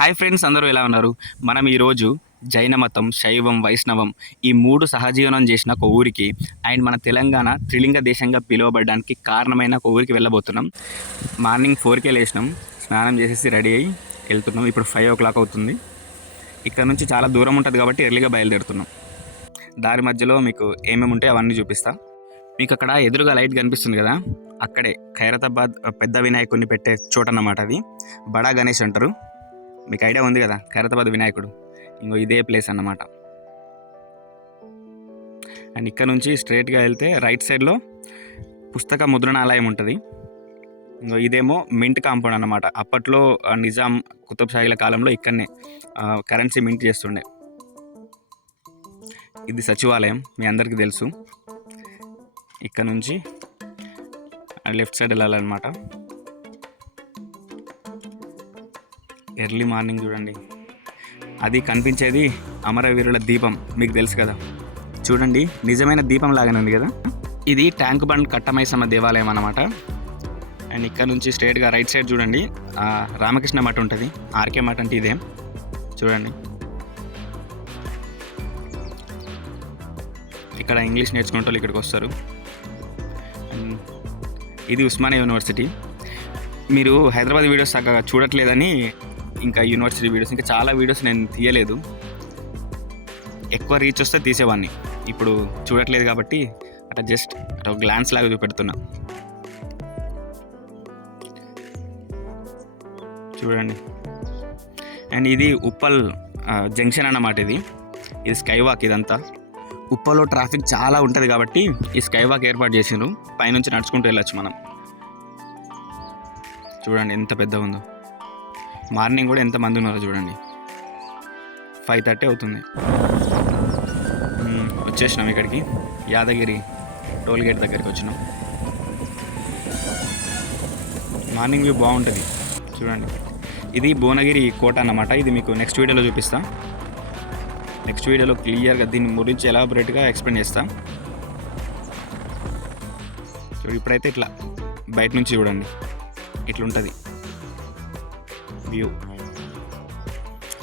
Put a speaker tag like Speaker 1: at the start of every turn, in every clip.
Speaker 1: Hi friends అందరూ ఎలా ఉన్నారు? మనం ఈరోజు జైన మతం శైవం వైష్ణవం ఈ మూడు సహజీవనం చేసిన ఒక ఊరికి అండ్ మన తెలంగాణ త్రిలింగ దేశంగా పిలువబడడానికి కారణమైన ఒక ఊరికి వెళ్ళబోతున్నాం. మార్నింగ్ ఫోర్కే లేచినాం. స్నానం చేసేసి రెడీ అయ్యి వెళ్తున్నాం. ఇప్పుడు ఫైవ్ ఓ క్లాక్ అవుతుంది. ఇక్కడ నుంచి చాలా దూరం ఉంటుంది కాబట్టి ఎర్లీగా బయలుదేరుతున్నాం. దారి మధ్యలో మీకు ఏమేమి ఉంటాయి అవన్నీ చూపిస్తా. మీకు అక్కడ ఎదురుగా లైట్ కనిపిస్తుంది కదా? అక్కడే ఖైరతాబాద్ పెద్ద వినాయకుడిని పెట్టే చోట అన్నమాట అది. బడా గణేష్ అంటారు. మీకు ఐడియా ఉంది కదా ఖైరతాబాద్ వినాయకుడు. ఇంకో ఇదే ప్లేస్ అన్నమాట. అండ్ ఇక్కడ నుంచి స్ట్రైట్గా వెళ్తే రైట్ సైడ్లో పుస్తక ముద్రణాలయం ఉంటుంది. ఇంకో ఇదేమో మింట్ కాంపౌండ్ అన్నమాట. అప్పట్లో నిజాం కుతుబ్ షాహీల కాలంలో ఇక్కడనే కరెన్సీ మింట్ చేస్తుండే. ఇది సచివాలయం మీ అందరికీ తెలుసు. ఇక్కడ నుంచి లెఫ్ట్ సైడ్ వెళ్ళాలన్నమాట. ఎర్లీ మార్నింగ్ చూడండి. అది కనిపించేది అమరవీరుల దీపం మీకు తెలుసు కదా. చూడండి నిజమైన దీపం లాగానే ఉంది కదా. ఇది ట్యాంక్ బండ్ కట్టమైసమ్మ దేవాలయం అనమాట అండ్ ఇక్కడ నుంచి స్ట్రేట్గా రైట్ సైడ్ చూడండి. రామకృష్ణ మఠ ఉంటుంది. ఆర్కే మఠ అంటే ఇదే. చూడండి. ఇక్కడ ఇంగ్లీష్ నేర్చుకునే వాళ్ళు ఇక్కడికి వస్తారు. ఇది ఉస్మానియా యూనివర్సిటీ. మీరు హైదరాబాద్ వీడియోస్ చక్కగా చూడట్లేదని ఇంకా యూనివర్సిటీ వీడియోస్ ఇంకా చాలా వీడియోస్ నేను తీయలేదు. ఎక్కువ రీచ్ వస్తే తీసేవాడిని ఇప్పుడు చూడట్లేదు కాబట్టి అట్లా జస్ట్ అట్లా గ్లాన్స్ లాగా చూపెడుతున్నా. చూడండి. అండ్ ఇది ఉప్పల్ జంక్షన్ అన్నమాట ఇది. ఇది స్కై వాక్ ఇదంతా. ఉప్పల్లో ట్రాఫిక్ చాలా ఉంటుంది కాబట్టి ఈ స్కై వాక్ ఏర్పాటు చేసిండ్రు. పైనుంచి నడుచుకుంటూ వెళ్ళొచ్చు మనం. చూడండి ఎంత పెద్దగా ఉందో మార్నింగ్ కూడా ఎంతమంది ఉన్నారో చూడండి. ఫైవ్ థర్టీ అవుతుంది. వచ్చేసినాం ఇక్కడికి. యాదగిరి టోల్ గేట్ దగ్గరికి వచ్చినాం. మార్నింగ్ వ్యూ బాగుంటుంది. చూడండి. ఇది భువనగిరి కోట అన్నమాట. ఇది మీకు నెక్స్ట్ వీడియోలో చూపిస్తా. నెక్స్ట్ వీడియోలో క్లియర్గా దీని గురించి ఎలాబరేట్గా ఎక్స్ప్లెయిన్ చేస్తా. చూడు ఇప్పుడైతే ఇట్లా బయట నుంచి చూడండి. ఇట్లుంటుంది. వ్యూ.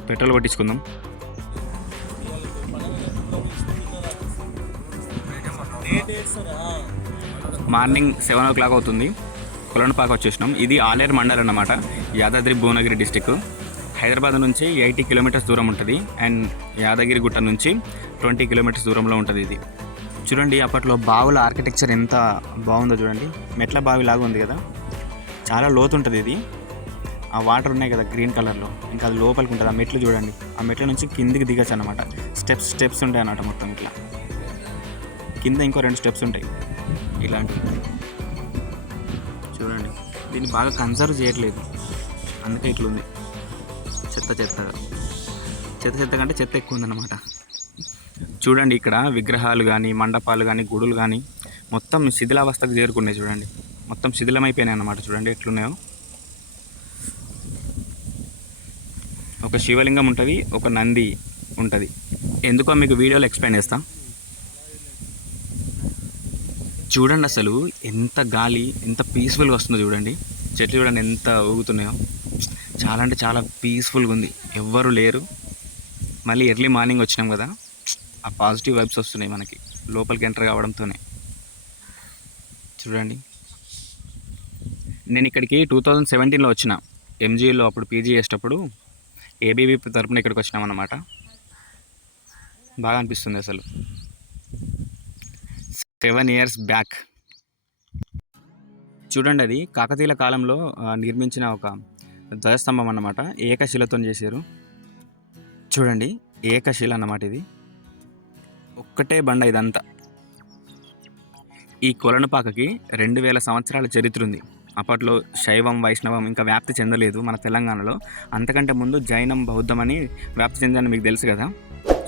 Speaker 1: పెట్రోల్ కొట్టించుకుందాం. మార్నింగ్ సెవెన్ ఓ క్లాక్ అవుతుంది. కొలనుపాక వచ్చేసినాం. ఇది ఆలేరు మండల్ అన్నమాట. యాదాద్రి భువనగిరి డిస్టిక్. హైదరాబాద్ నుంచి ఎయిటీ కిలోమీటర్స్ దూరం ఉంటుంది. అండ్ యాదగిరి గుట్ట నుంచి ట్వంటీ కిలోమీటర్స్ దూరంలో ఉంటుంది ఇది. చూడండి అప్పట్లో బావుల ఆర్కిటెక్చర్ ఎంత బాగుందో చూడండి. మెట్ల బావి లాగా ఉంది కదా. చాలా లోతు ఉంటుంది ఇది. ఆ వాటర్ ఉన్నాయి కదా గ్రీన్ కలర్లో ఇంకా అది లోపలికి ఉంటుంది ఆ మెట్లు చూడండి. ఆ మెట్ల నుంచి కిందికి దిగచ్చు అనమాట స్టెప్స్ స్టెప్స్ ఉంటాయి అన్నమాట మొత్తం ఇట్లా. కింద ఇంకో రెండు స్టెప్స్ ఉంటాయి. ఇలాంటివి చూడండి. దీన్ని బాగా కన్సర్వ్ చేయట్లేదు. అందుకే ఇట్లుంది చెత్త చెత్తగా చెత్త చెత్త కంటే చెత్త ఎక్కువ ఉందన్నమాట. చూడండి ఇక్కడ విగ్రహాలు కానీ మండపాలు కానీ గుడులు కానీ మొత్తం శిథిలావస్థకు చేరుకున్నాయి చూడండి. మొత్తం శిథిలమైపోయినాయి అన్నమాట. చూడండి ఎట్లున్నాయో. ఒక శివలింగం ఉంటుంది ఒక నంది ఉంటుంది. ఎందుకో మీకు వీడియోలో ఎక్స్ప్లెయిన్ చేస్తా. చూడండి అసలు ఎంత గాలి ఎంత పీస్ఫుల్గా వస్తుందో చూడండి. చెట్లు చూడండి ఎంత ఊగుతున్నాయో. చాలా అంటే చాలా పీస్ఫుల్గా ఉంది. ఎవ్వరు లేరు. మళ్ళీ ఎర్లీ మార్నింగ్ వచ్చినాం కదా. ఆ పాజిటివ్ వైబ్స్ వస్తున్నాయి మనకి. లోపలికి ఎంటర్ కావడంతోనే. చూడండి. నేను ఇక్కడికి టూ థౌజండ్ సెవెంటీన్లో వచ్చిన. ఎంజీలో అప్పుడు పీజీ చేసేటప్పుడు ఏబీవీ తరపున ఇక్కడికి వచ్చినాం అన్నమాట బాగా అనిపిస్తుంది అసలు. Seven years back. చూడండి అది కాకతీయుల కాలంలో నిర్మించిన ఒక ధ్వజస్తంభం అన్నమాట. ఏకశిలతో చేశారు. చూడండి ఏకశిల అన్నమాట ఇది. ఒక్కటే బండ ఇదంతా. ఈ కొలనుపాకకి రెండు వేల సంవత్సరాల చరిత్ర ఉంది. అప్పట్లో శైవం వైష్ణవం ఇంకా వ్యాప్తి చెందలేదు మన తెలంగాణలో. అంతకంటే ముందు జైనం బౌద్ధం అని వ్యాప్తి చెందని మీకు తెలుసు కదా.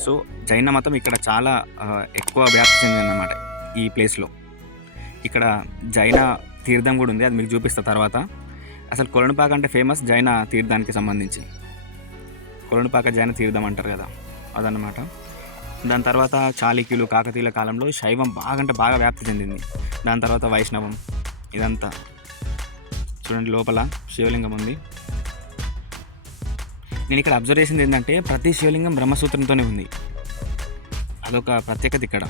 Speaker 1: సో జైన మతం ఇక్కడ చాలా ఎక్కువ వ్యాప్తి చెందిందన్నమాట ఈ ప్లేస్లో. ఇక్కడ జైన తీర్థం కూడా ఉంది అది మీకు చూపిస్తా తర్వాత. అసలు కొలనుపాక అంటే ఫేమస్ జైన తీర్థానికి సంబంధించి. కొలనుపాక జైన తీర్థం అంటారు కదా అదన్నమాట. దాని తర్వాత చాళుక్యులు కాకతీయుల కాలంలో శైవం బాగా అంటే బాగా వ్యాప్తి చెందింది. దాని తర్వాత వైష్ణవం ఇదంతా. చూడండి లోపల శివలింగం ఉంది.
Speaker 2: నేను ఇక్కడ అబ్జర్వ్ చేసింది ఏంటంటే ప్రతి శివలింగం బ్రహ్మసూత్రంతోనే ఉంది. అదొక ప్రత్యేకత ఇక్కడ.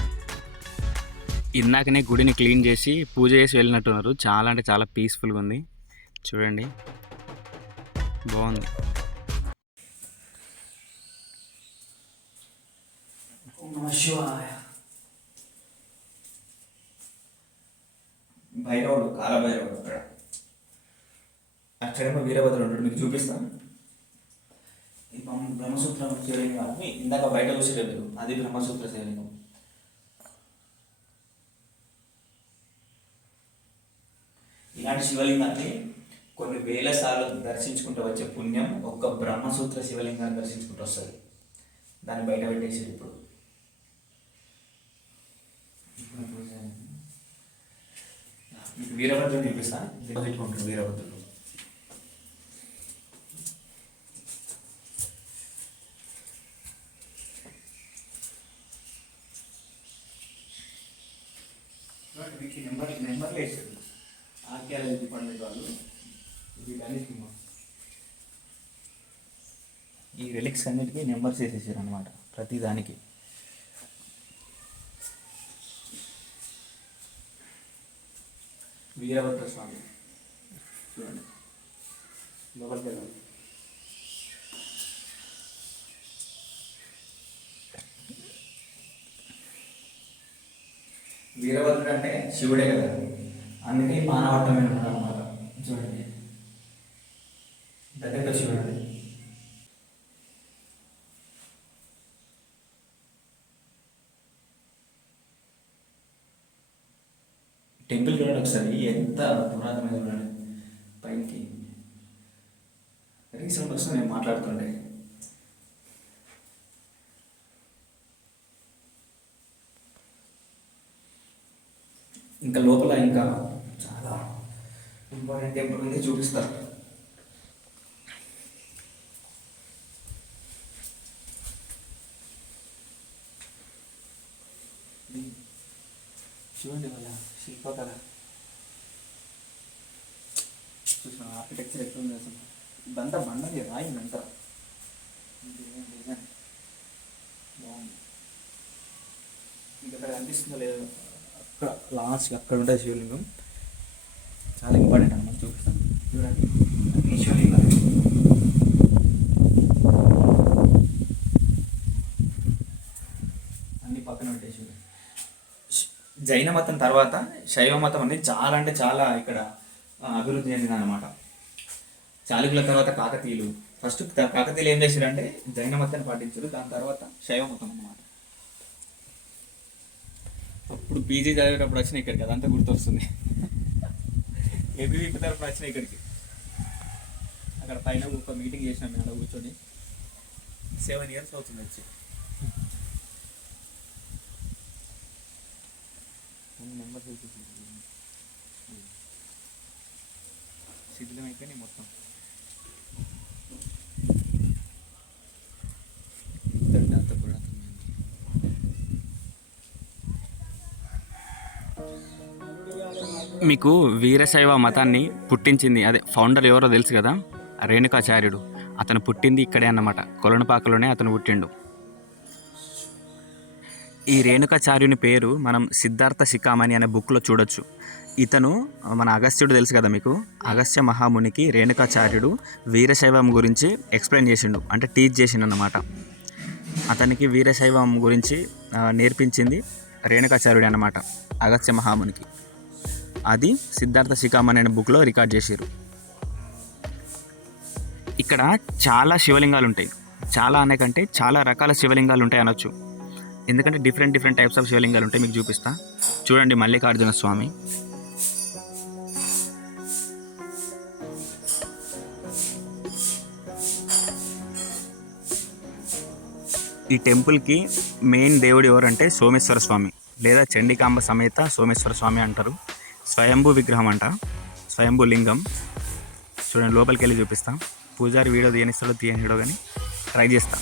Speaker 2: ఇందాకనే గుడిని క్లీన్ చేసి పూజ చేసి వెళ్ళినట్టున్నారు. చాలా అంటే చాలా పీస్ఫుల్గా ఉంది. చూడండి. బాగుంది.
Speaker 1: భైరవుడు కాలభైరవుడు అక్కడ అక్కడేమో వీరభద్రుడు ఉంటాడు మీకు చూపిస్తాను ఈ బ్రహ్మసూత్ర బ్రహ్మసూత్రం శివలింగం ఇందాక బయట చూసేటప్పుడు అది బ్రహ్మసూత్ర శివలింగం ఇలాంటి శివలింగాన్ని కొన్ని వేల సార్లు దర్శించుకుంటూ వచ్చే పుణ్యం ఒక్క బ్రహ్మసూత్ర శివలింగాన్ని దర్శించుకుంటూ వస్తుంది. దాన్ని బయట పెట్టేసి ఇప్పుడు. ఇప్పుడు మీకు వీరభద్రుడు చూపిస్తాను వీరభద్రుడు మీకు నెంబర్ నెంబర్లు వేసారు ఆర్కియాలజీ డిపార్ట్మెంట్ వాళ్ళు. వీటన్నిటికీ మా- ఈ రిలిక్స్ అన్నిటికీ నెంబర్స్ వేసేసారు అనమాట ప్రతి దానికి వీరభద్ర స్వామి. చూడండి. లోపలికి వెళ్ళండి. వీరభద్రుడు అంటే శివుడే కదా. అందుకే మానవత్వమే ఉన్నాడు అనమాట చూడండి. దగ్గరతో శివుడు టెంపుల్ చూడండి ఒకసారి. ఎంత పురాతనమైన చూడండి. పైకి. రీసెంట్ వస్తే నేను మాట్లాడుతుండే ఇంకా లోపల ఇంకా చాలా ఇంపార్టెంట్ టెంపుల్ ఉంది చూపిస్తారు. చూడండి వాళ్ళ శిల్పకళ చూసిన ఆర్కిటెక్చర్ ఎట్లుంది అసలు. ఇదంతా బండది రాయి డిజైన్ బాగుంది. మీకు అక్కడ కనిపిస్తుందో లేదో అక్కడ లాస్ట్ అక్కడ ఉంటుంది శివలింగం. చాలా ఇంపార్టెంట్ అన్నమాట చూపిస్తాను. చూడండి. శివలింగం. అన్ని పక్కన పెట్టేసి. జైన మతం తర్వాత శైవ మతం అనేది చాలా అంటే చాలా ఇక్కడ అభివృద్ధి చెందింది అనమాట తర్వాత కాకతీయులు. ఫస్ట్ కాకతీయులు ఏం చేశారంటే జైన మతాన్ని పాటించారు. దాని తర్వాత శైవ మతం అన్నమాట. అప్పుడు పీజీ చదివేటప్పుడు వచ్చిన ఇక్కడికి అదంతా గుర్తొస్తుంది. ఏబీవీపీ తరఫున వచ్చిన ఇక్కడికి. అక్కడ పైన ఒక మీటింగ్ చేసినాం మేము అక్కడ కూర్చొని. సెవెన్ ఇయర్స్ అవుతుంది వచ్చి. నెంబర్ శిథిలం అయిపోయినాయి మొత్తం.
Speaker 2: మీకు వీరశైవ మతాన్ని పుట్టించింది అదే ఫౌండర్ ఎవరో తెలుసు కదా? రేణుకాచార్యుడు. అతను పుట్టింది ఇక్కడే అన్నమాట. కొలనుపాకలోనే అతను పుట్టిండు. ఈ రేణుకాచార్యుని పేరు మనం సిద్ధార్థ శిఖామణి అనే బుక్లో చూడొచ్చు. ఇతను మన అగస్త్యుడు తెలుసు కదా మీకు? అగస్త్య మహామునికి రేణుకాచార్యుడు వీరశైవం గురించి ఎక్స్ప్లెయిన్ చేసిండు అంటే టీచ్ చేసిండు అన్నమాట. అతనికి వీరశైవం గురించి నేర్పించింది రేణుకాచార్యుడు అన్నమాట అగస్త్య మహామునికి. అది సిద్ధార్థ శిఖామణి అనే బుక్లో రికార్డ్ చేసారు ఇక్కడ చాలా శివలింగాలు ఉంటాయి. చాలా అనే కంటే చాలా రకాల శివలింగాలు ఉంటాయి అనొచ్చు. ఎందుకంటే డిఫరెంట్ డిఫరెంట్ టైప్స్ ఆఫ్ శివలింగాలు ఉంటాయి మీకు చూపిస్తా. చూడండి మల్లికార్జున స్వామి. ఈ టెంపుల్కి మెయిన్ దేవుడు ఎవరంటే సోమేశ్వర స్వామి లేదా చండికాంబ సమేత సోమేశ్వర స్వామి అంటారు. స్వయంభూ విగ్రహం అంట. స్వయంభూ లింగం. చూడండి లోపలికి వెళ్ళి చూపిస్తా. పూజారి వీడియో తీయనిస్తాడో తీయనిడో కానీ ట్రై చేస్తా.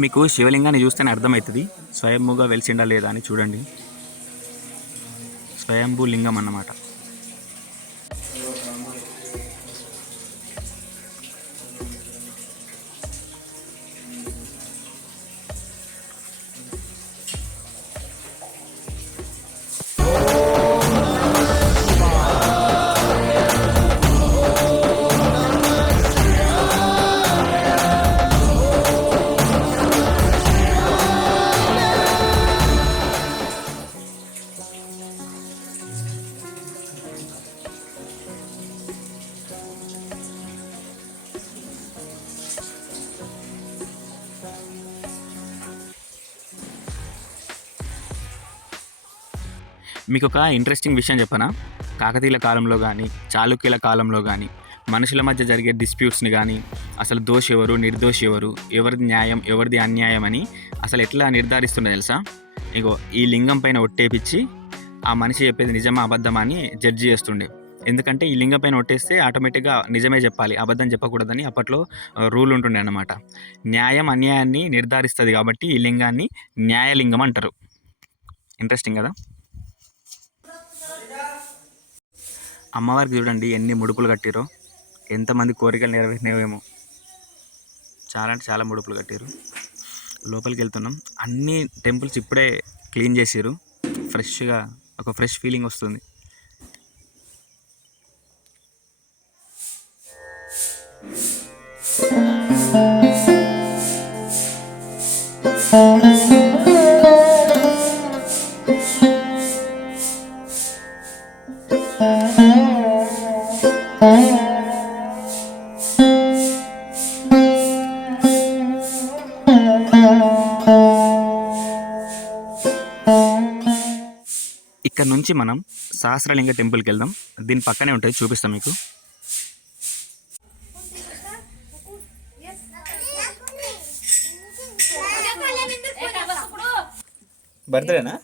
Speaker 1: మీకు శివలింగాన్ని చూస్తేనే అర్థమవుతుంది స్వయంభూగా వెలిసిండా లేదా అని చూడండి. స్వయంభూ లింగం అన్నమాట. మీకు ఒక ఇంట్రెస్టింగ్ విషయం చెప్పనా? కాకతీయుల కాలంలో కానీ చాళుక్యుల కాలంలో కానీ మనుషుల మధ్య జరిగే డిస్ప్యూట్స్ని కానీ అసలు దోషి ఎవరు నిర్దోషి ఎవరు ఎవరిది న్యాయం ఎవరిది అన్యాయం అని అసలు ఎట్లా నిర్ధారిస్తుండే తెలుసా? ఇగో ఈ లింగం పైన ఒట్టేపిచ్చి ఆ మనిషి చెప్పేది నిజమా అబద్ధమా అని జడ్జి చేస్తుండే. ఎందుకంటే ఈ లింగం పైన ఒట్టేస్తే ఆటోమేటిక్గా నిజమే చెప్పాలి అబద్ధం చెప్పకూడదని అప్పట్లో రూల్ ఉంటుండే అన్నమాట. న్యాయం అన్యాయాన్ని నిర్ధారిస్తుంది కాబట్టి ఈ లింగాన్ని న్యాయలింగం అంటారు. ఇంట్రెస్టింగ్ కదా? అమ్మవారికి చూడండి ఎన్ని ముడుపులు కట్టిరో ఎంతమంది కోరికలు నెరవేరినవేమో చాలా అంటే చాలా ముడుపులు కట్టారు. లోపలికి వెళ్తున్నాం. అన్ని టెంపుల్స్ ఇప్పుడే క్లీన్ చేసారు. ఫ్రెష్గా ఒక ఫ్రెష్ ఫీలింగ్ వస్తుంది. ఇక్కడ నుంచి మనం సహస్రలింగ టెంపుల్కి వెళ్దాం. దీని పక్కనే ఉంటుంది చూపిస్తాం మీకు. బర్త్డేనా?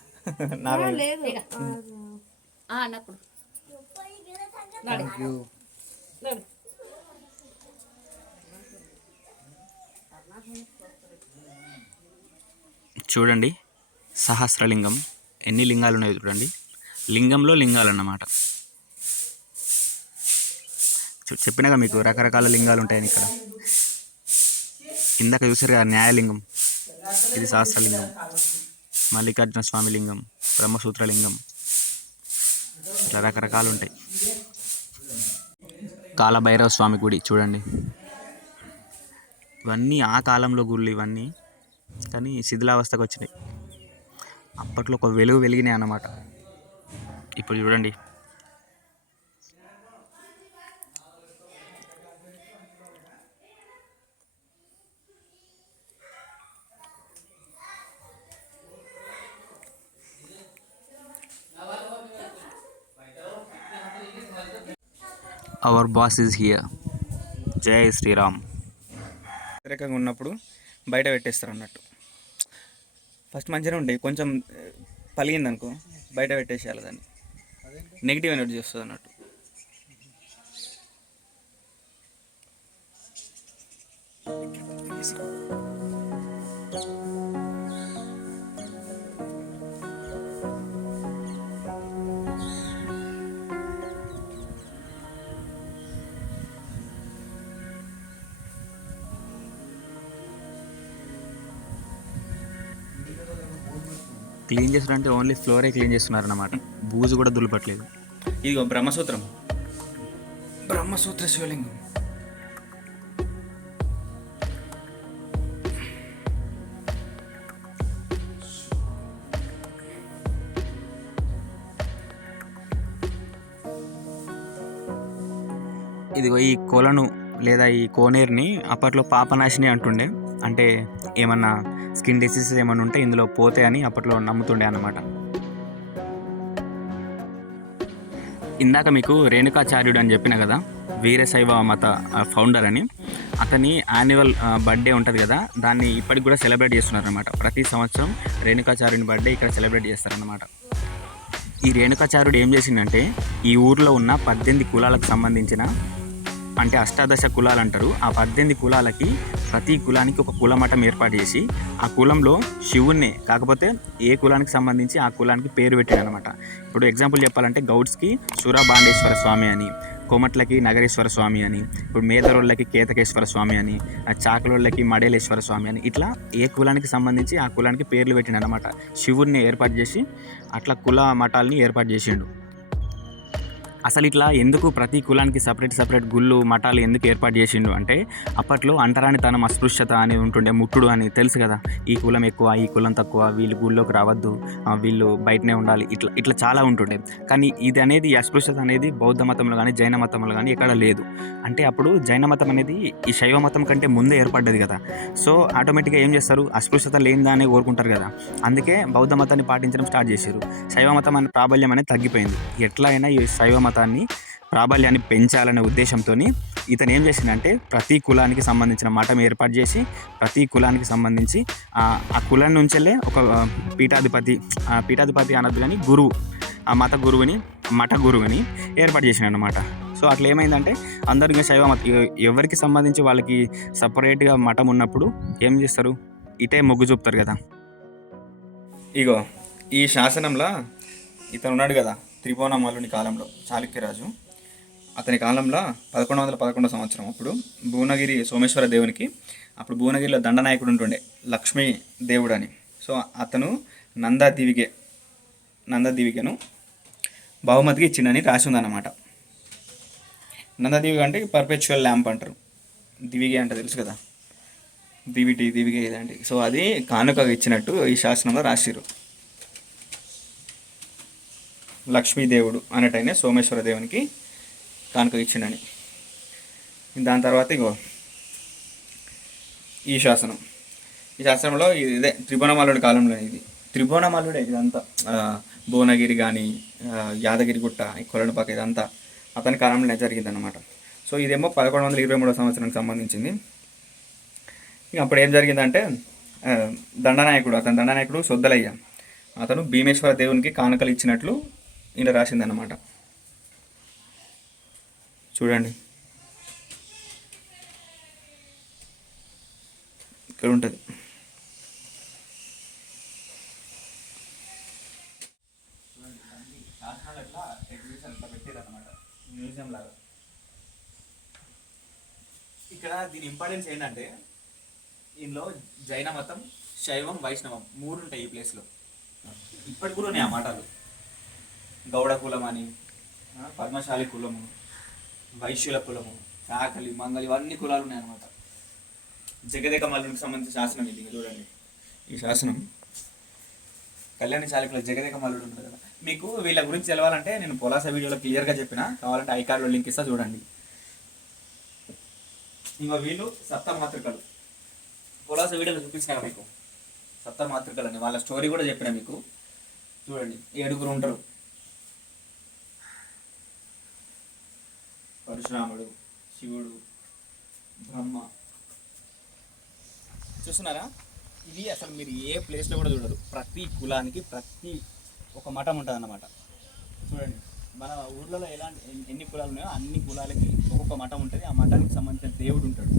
Speaker 3: లేదు
Speaker 4: అన్నప్పుడు
Speaker 1: చూడండి సహస్రలింగం ఎన్ని లింగాలు ఉన్నాయో చూడండి. లింగంలో లింగాలు అన్నమాట చూ- చెప్పినాగా మీకు రకరకాల లింగాలు ఉంటాయని ఇక్కడ. ఇందాక చూసారు కదా న్యాయలింగం. ఇది సహస్రలింగం. మల్లికార్జున స్వామి లింగం బ్రహ్మసూత్ర లింగం ఇట్లా రకరకాలు ఉంటాయి కాలభైరవ స్వామి గుడి చూడండి. ఇవన్నీ ఆ కాలంలో గుళ్ళు ఇవన్నీ. కానీ శిథిలావస్థకు వచ్చినాయి. అప్పట్లో ఒక వెలుగు వెలిగినాయి అన్నమాట. ఇప్పుడు చూడండి. అవర్ బాస్ ఈజ్ హియర్ జై శ్రీరామ్ వ్యతిరేకంగా ఉన్నప్పుడు బయట పెట్టేస్తారు అన్నట్టు ఫస్ట్ మంచిగానే ఉంటాయి కొంచెం పలిగింది అనుకో బయట పెట్టేసేయాలి దాన్ని. నెగిటివ్ ఎనర్జీ వస్తుంది అన్నట్టు క్లీన్ చేస్తారంటే ఓన్లీ ఫ్లోరే క్లీన్ చేస్తున్నారు అన్నమాట బూజు కూడా దులపట్లేదు. ఇదిగో బ్రహ్మసూత్రం. బ్రహ్మసూత్ర శివలింగం. ఇదిగో ఈ కొలను లేదా ఈ కోనేరుని అప్పట్లో పాపనాశిని అంటుండే. అంటే ఏమన్నా స్కిన్ డిసీజెస్ ఏమైనా ఉంటే ఇందులో పోతే అని అప్పట్లో నమ్ముతుండే అన్నమాట. ఇందాక మీకు రేణుకాచార్యుడు అని చెప్పిన కదా వీరశైవ మత ఫౌండర్ అని. అతని యాన్యువల్ బర్త్డే ఉంటుంది కదా దాన్ని ఇప్పటికి కూడా సెలబ్రేట్ చేస్తున్నారు అనమాట ప్రతి సంవత్సరం రేణుకాచార్యుని బర్త్డే ఇక్కడ సెలబ్రేట్ చేస్తారనమాట ఈ రేణుకాచార్యుడు ఏం చేసిందంటే ఈ ఊర్లో ఉన్న పద్దెనిమిది కులాలకు సంబంధించిన అంటే అష్టాదశ కులాలు అంటారు ఆ పద్దెనిమిది కులాలకి ప్రతి కులానికి ఒక కుల మఠం ఏర్పాటు చేసి ఆ కులంలో శివుణ్ణి కాకపోతే ఏ కులానికి సంబంధించి ఆ కులానికి పేరు పెట్టాడు అనమాట ఇప్పుడు ఎగ్జాంపుల్ చెప్పాలంటే గౌడ్స్కి సురాబాండేశ్వర స్వామి అని కోమట్లకి నగరేశ్వర స్వామి అని ఇప్పుడు మేదరోళ్ళకి కేతకేశ్వర స్వామి అని ఆ చాకలోళ్ళకి మడేలేశ్వర స్వామి అని ఇట్లా ఏ కులానికి సంబంధించి ఆ కులానికి పేర్లు పెట్టిండు అనమాట శివుడిని ఏర్పాటు చేసి అట్లా కుల మఠాలని ఏర్పాటు చేసిండు. అసలు ఇట్లా ఎందుకు ప్రతి కులానికి సపరేట్ సపరేట్ గుళ్ళు మఠాలు ఎందుకు ఏర్పాటు చేసిండు అంటే అప్పట్లో అంటరానితనం అస్పృశ్యత అని ఉంటుండే ముట్టుడు అని తెలుసు కదా. ఈ కులం ఎక్కువ ఈ కులం తక్కువ వీళ్ళు గుళ్ళోకి రావద్దు వీళ్ళు బయటనే ఉండాలి ఇట్లా ఇట్లా చాలా ఉంటుండే. కానీ ఇది అనేది ఈ అస్పృశ్యత అనేది బౌద్ధ మతంలో కానీ జైన మతంలో కానీ ఎక్కడ లేదు. అంటే అప్పుడు జైన మతం అనేది ఈ శైవ మతం కంటే ముందే ఏర్పడ్డది కదా. సో ఆటోమేటిక్గా ఏం చేస్తారు? అస్పృశ్యత లేనిదానే కోరుకుంటారు కదా. అందుకే బౌద్ధ మతాన్ని పాటించడం స్టార్ట్ చేశారు శైవ మతం అనే ప్రాబల్యం అనేది తగ్గిపోయింది. ఎట్లా అయినా ఈ శైవ మతాన్ని ప్రాబల్యాన్ని పెంచాలనే ఉద్దేశంతో ఇతను ఏం చేసిందంటే ప్రతి కులానికి సంబంధించిన మఠం ఏర్పాటు చేసి ప్రతి కులానికి సంబంధించి ఆ కులం నుంచెల్లే ఒక పీఠాధిపతి ఆ పీఠాధిపతి అనద్దు కానీ గురువు ఆ మత గురువుని మఠ గురువుని ఏర్పాటు చేసిన అనమాట సో అట్లా ఏమైందంటే అందరికీ ఇంకా శైవ మత ఎవరికి సంబంధించి వాళ్ళకి సపరేట్గా మఠం ఉన్నప్పుడు ఏం చేస్తారు? ఇటే మొగ్గు చూపుతారు కదా.
Speaker 2: ఇగో ఈ శాసనంలో ఇతను ఉన్నాడు కదా. త్రిభువనమల్లుని కాలంలో చాళుక్యరాజు అతని కాలంలో పదకొండు వందల పదకొండో సంవత్సరం అప్పుడు భువనగిరి సోమేశ్వర దేవునికి అప్పుడు భువనగిరిలో దండనాయకుడు ఉంటుండే లక్ష్మీ దేవుడు అని సో అతను నందాదివిగే నందాదివిగను బహుమతికి ఇచ్చిండని రాసి ఉందన్నమాట నందాదివిగ అంటే పర్పెచువల్ ల్యాంప్ అంటారు. దివిగే అంటే తెలుసు కదా. దివిటి దివిగే ఇలాంటి సో అది కానుకగా ఇచ్చినట్టు ఈ శాసనంలో రాసిరు లక్ష్మీదేవుడు అనేటైన సోమేశ్వర దేవునికి కానుక ఇచ్చిండని. దాని తర్వాత ఇగో ఈ శాసనం. ఈ శాసనంలో ఇదే త్రిభువనమల్లుడి కాలంలో ఇది. త్రిభువనమల్లుడే ఇదంతా. భువనగిరి కానీ యాదగిరి గుట్ట కొలనుపాక ఇదంతా అతని కాలంలోనే జరిగిందనమాట సో ఇదేమో పదకొండు వందల ఇరవై మూడో సంవత్సరానికి సంబంధించింది. ఇక అప్పుడు ఏం జరిగిందంటే దండనాయకుడు అతను దండనాయకుడు సొద్దలయ్య. అతను భీమేశ్వర దేవునికి కానుకలు ఇచ్చినట్లు ఇలా రాసిందనమాట చూడండి. ఇక్కడ ఉంటుంది. మ్యూజియం లాగా ఇక్కడ దీని ఇంపార్టెన్స్ ఏంటంటే దీనిలో జైన మతం శైవం వైష్ణవం మూడు ఉంటాయి ఈ ప్లేస్లో ఇప్పటికి కూడా ఉన్నాయి ఆ మాటలు. గౌడ కులం అని పద్మశాలి కులము వైశ్యుల కులము చాకలి మంగలి ఇవన్నీ కులాలు ఉన్నాయి అనమాట జగదేక మల్లునికి సంబంధించిన శాసనం ఇది చూడండి. ఈ శాసనం. కళ్యాణ చాలకుల జగదేక మల్లుడు ఉంటుంది కదా. మీకు వీళ్ళ గురించి తెలవాలంటే నేను పొలాస వీడియోలో క్లియర్గా చెప్పిన కావాలంటే ఐ కార్డులో లింక్ ఇస్తా చూడండి. ఇంకా వీళ్ళు సప్త మాతృకలు. పొలాస వీడియోలో చూపించిన మీకు? సప్త మాతృకలు అని వాళ్ళ స్టోరీ కూడా చెప్పిన మీకు? చూడండి ఏడుగురు ఉంటారు. పరశురాముడు శివుడు బ్రహ్మ. చూస్తున్నారా? ఇది అసలు మీరు ఏ ప్లేస్లో కూడా చూడరు. ప్రతి కులానికి ప్రతి ఒక మఠం ఉంటుంది అన్నమాట చూడండి మన ఊర్లలో ఎలాంటి ఎన్ని- కులాలు ఉన్నాయో అన్ని కులాలకి ఒక్కొక్క మఠం ఉంటుంది. ఆ మఠానికి సంబంధించిన దేవుడు ఉంటాడు.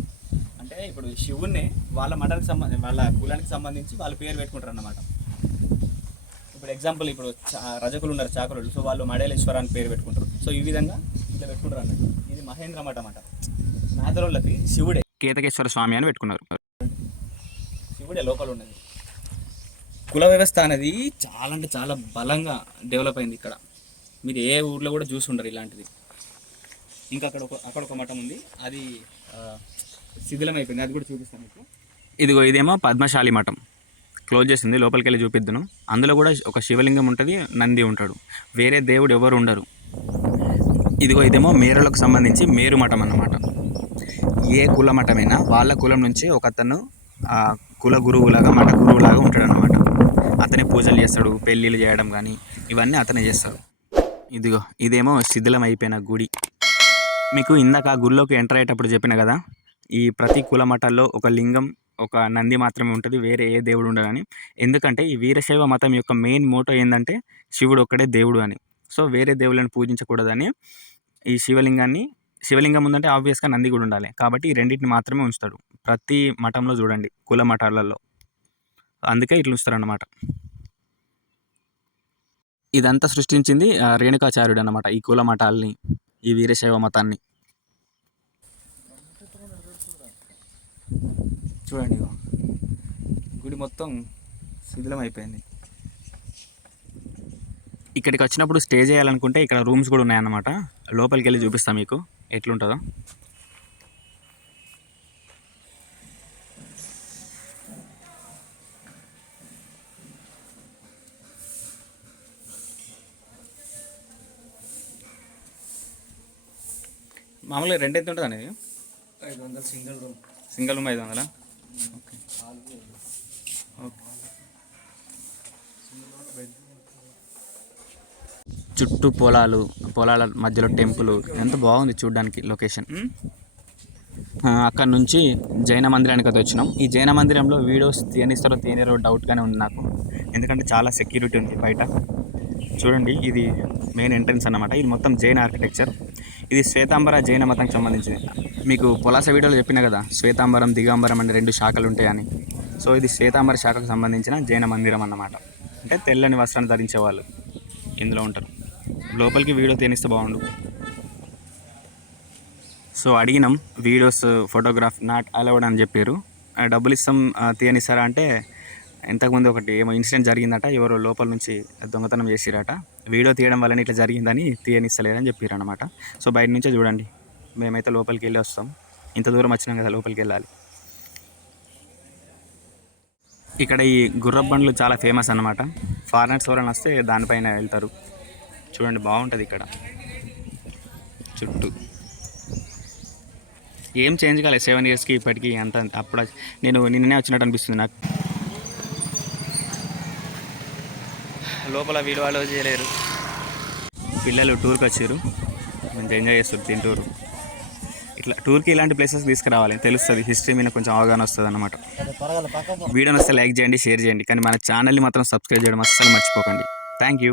Speaker 2: అంటే ఇప్పుడు శివుణ్ణి వాళ్ళ మఠానికి సంబంధించి వాళ్ళ కులానికి సంబంధించి వాళ్ళ పేరు పెట్టుకుంటారు అన్నమాట ఇప్పుడు ఎగ్జాంపుల్ ఇప్పుడు చా- రజకులు ఉన్నారు చాకులు. సో వాళ్ళు మడేలేశ్వర అని పేరు పెట్టుకుంటారు. సో ఈ విధంగా ఇట్లా పెట్టుకుంటారు అన్నట్టు ఇది మహేంద్ర మఠం అన్నమాట. మేదరోళ్ళకి శివుడే.
Speaker 1: కేతకేశ్వర స్వామి అని పెట్టుకున్నారు.
Speaker 2: శివుడే లోపల ఉన్నది. కుల వ్యవస్థ అనేది చాలా అంటే చాలా బలంగా డెవలప్ అయింది ఇక్కడ. మీరు ఏ ఊర్లో కూడా చూసి ఉండరు ఇలాంటిది. ఇంకా అక్కడ ఒక అక్కడ ఒక మఠం ఉంది. అది శిథిలం అయిపోయింది అది కూడా చూపిస్తాను మీకు.
Speaker 1: ఇదిగో ఇదేమో పద్మశాలి మఠం. క్లోజ్ చేసింది. లోపలికి వెళ్ళి చూపిద్దును. అందులో కూడా ఒక శివలింగం ఉంటుంది నంది ఉంటాడు. వేరే దేవుడు ఎవరు ఉండరు. ఇదిగో ఇదేమో మేరులకు సంబంధించి మేరు మఠం అన్నమాట. ఏ కుల మఠమైనా వాళ్ళ కులం నుంచి ఒక అతను కుల గురువులాగా మఠ గురువులాగా ఉంటాడు అనమాట అతనే పూజలు చేస్తాడు పెళ్ళిళ్ళు చేయడం కానీ ఇవన్నీ అతనే చేస్తాడు. ఇదిగో ఇదేమో శిథిలం అయిపోయిన గుడి. మీకు ఇందాక ఆ గుడిలోకి ఎంటర్ అయ్యేటప్పుడు చెప్పిన కదా ఈ ప్రతి కుల మఠాల్లో ఒక లింగం ఒక నంది మాత్రమే ఉంటుంది వేరే ఏ దేవుడు ఉండదని. ఎందుకంటే ఈ వీరశైవ మతం యొక్క మెయిన్ మోటో ఏంటంటే శివుడు ఒక్కడే దేవుడు అని. సో వేరే దేవుళ్ళని పూజించకూడదని ఈ శివలింగాన్ని శివలింగం ఉందంటే ఆబ్వియస్గా నంది కూడా ఉండాలి. కాబట్టి ఈ రెండింటిని మాత్రమే ఉంచుతాడు. ప్రతి మఠంలో చూడండి కుల మఠాలలో. అందుకే ఇట్లా ఉంచుతారన్నమాట. ఇదంతా సృష్టించింది రేణుకాచార్యుడు అన్నమాట. ఈ కుల మఠాలని ఈ వీరశైవ మతాన్ని. చూడండి. గుడి మొత్తం శిథిలం అయిపోయింది ఇక్కడికి వచ్చినప్పుడు స్టే చేయాలనుకుంటే ఇక్కడ రూమ్స్ కూడా ఉన్నాయన్నమాట. లోపలికి వెళ్ళి చూపిస్తాం మీకు. ఎట్లుంటుందో. మామూలుగా రెంట్ ఎంత ఉంటుంది అనేది
Speaker 2: ఐదు వందలు సింగిల్ రూమ్.
Speaker 1: సింగిల్ రూమ్ ఐదు వందలా? Okay okay. చుట్టూ పొలాలు పొలాల మధ్యలో టెంపుల్ ఎంత బాగుంది చూడడానికి లొకేషన్. అక్కడ నుంచి జైన మందిరానికి అయితే వచ్చినాం. ఈ జైన మందిరంలో వీడియోస్ తీయనిస్తారో తీయనిరో డౌట్గానే ఉంది నాకు. ఎందుకంటే చాలా సెక్యూరిటీ ఉంది బయట. చూడండి ఇది మెయిన్ ఎంట్రన్స్ అన్నమాట. ఇది మొత్తం జైన ఆర్కిటెక్చర్ ఇది శ్వేతాంబర జైన మతానికి సంబంధించింది. మీకు పొలాస వీడియోలో చెప్పిన కదా శ్వేతాంబరం దిగాంబరం అనే రెండు శాఖలు ఉంటాయని. సో ఇది శ్వేతాంబర శాఖకు సంబంధించిన జైన మందిరం అన్నమాట. అంటే తెల్లని వస్త్రాన్ని ధరించే వాళ్ళు ఇందులో ఉంటారు. లోపలికి వీడియో తీనిస్తే బాగుండు. సో అడిగినాం వీడియోస్ ఫోటోగ్రాఫ్ నాట్ అలౌడ్ అని చెప్పారు డబ్బులు ఇస్తాం తీయనిస్తారా అంటే ఇంతకుముందు ఒకటి ఏమో ఇన్సిడెంట్ జరిగిందట ఎవరో లోపల నుంచి దొంగతనం చేసిరట వీడియో తీయడం వల్లనే ఇట్లా జరిగిందని తీయనిస్తలేదని చెప్పారు అనమాట సో బయట నుంచే చూడండి. మేమైతే లోపలికి వెళ్ళి వస్తాం. ఇంత దూరం వచ్చినాం కదా లోపలికి వెళ్ళాలి. ఇక్కడ ఈ గుర్రబండ్లు చాలా ఫేమస్ అన్నమాట. ఫారినర్స్ ఎవరైనా వస్తే దానిపైన వెళ్తారు. చూడండి బాగుంటుంది ఇక్కడ. చుట్టూ. ఏం చేంజ్ కాలేదు సెవెన్ ఇయర్స్కి ఇప్పటికీ అంత అప్పుడు నేను నిన్ననే వచ్చినట్టు అనిపిస్తుంది నాకు. లోపల వీడియో అలో చేయలేరు. పిల్లలు టూర్కి వచ్చారు. మంచి ఎంజాయ్ చేస్తారు దీని టూర్ ఇట్లా టూర్కి ఇలాంటి ప్లేసెస్ తీసుకురావాలి తెలుస్తుంది. హిస్టరీ మీద కొంచెం అవగాహన వస్తుంది అనమాట వీడియోని వస్తే లైక్ చేయండి షేర్ చేయండి. కానీ మన ఛానల్ని మాత్రం సబ్స్క్రైబ్ చేయడం అస్సలు మర్చిపోకండి. Thank you